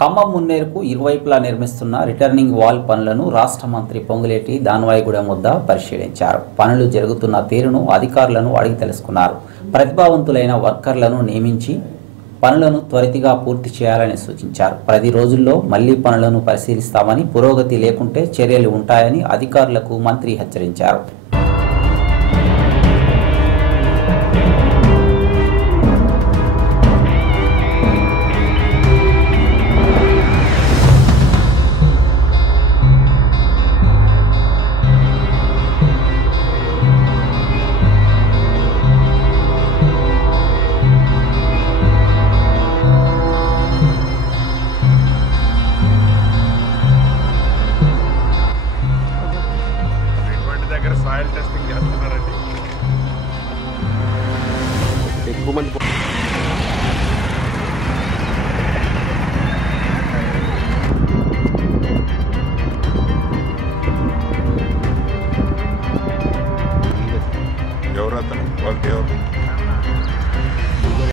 ఖమ్మం మున్నేరుకు ఇరువైపులా నిర్మిస్తున్న returning wall పనులను రాష్ట్ర మంత్రి పొంగులేటి దానవాయిగూడెం వద్ద పరిశీలించారు. పనులు జరుగుతున్న తీరును అధికారులను అడిగి తెలుసుకున్నారు. ప్రతిభావంతులైన వర్కర్లను నియమించి పనులను త్వరితగా పూర్తి చేయాలని సూచించారు. 10 రోజుల్లో మళ్లీ పనులను పరిశీలిస్తామని, పురోగతి లేకుంటే చర్యలు ఉంటాయని అధికారులకు మంత్రి హెచ్చరించారు. సాయిల్ టెస్టింగ్ చేస్తున్నారండి. ఎక్కువ మంది ఎవరు అతను వాళ్ళకి ఎవరు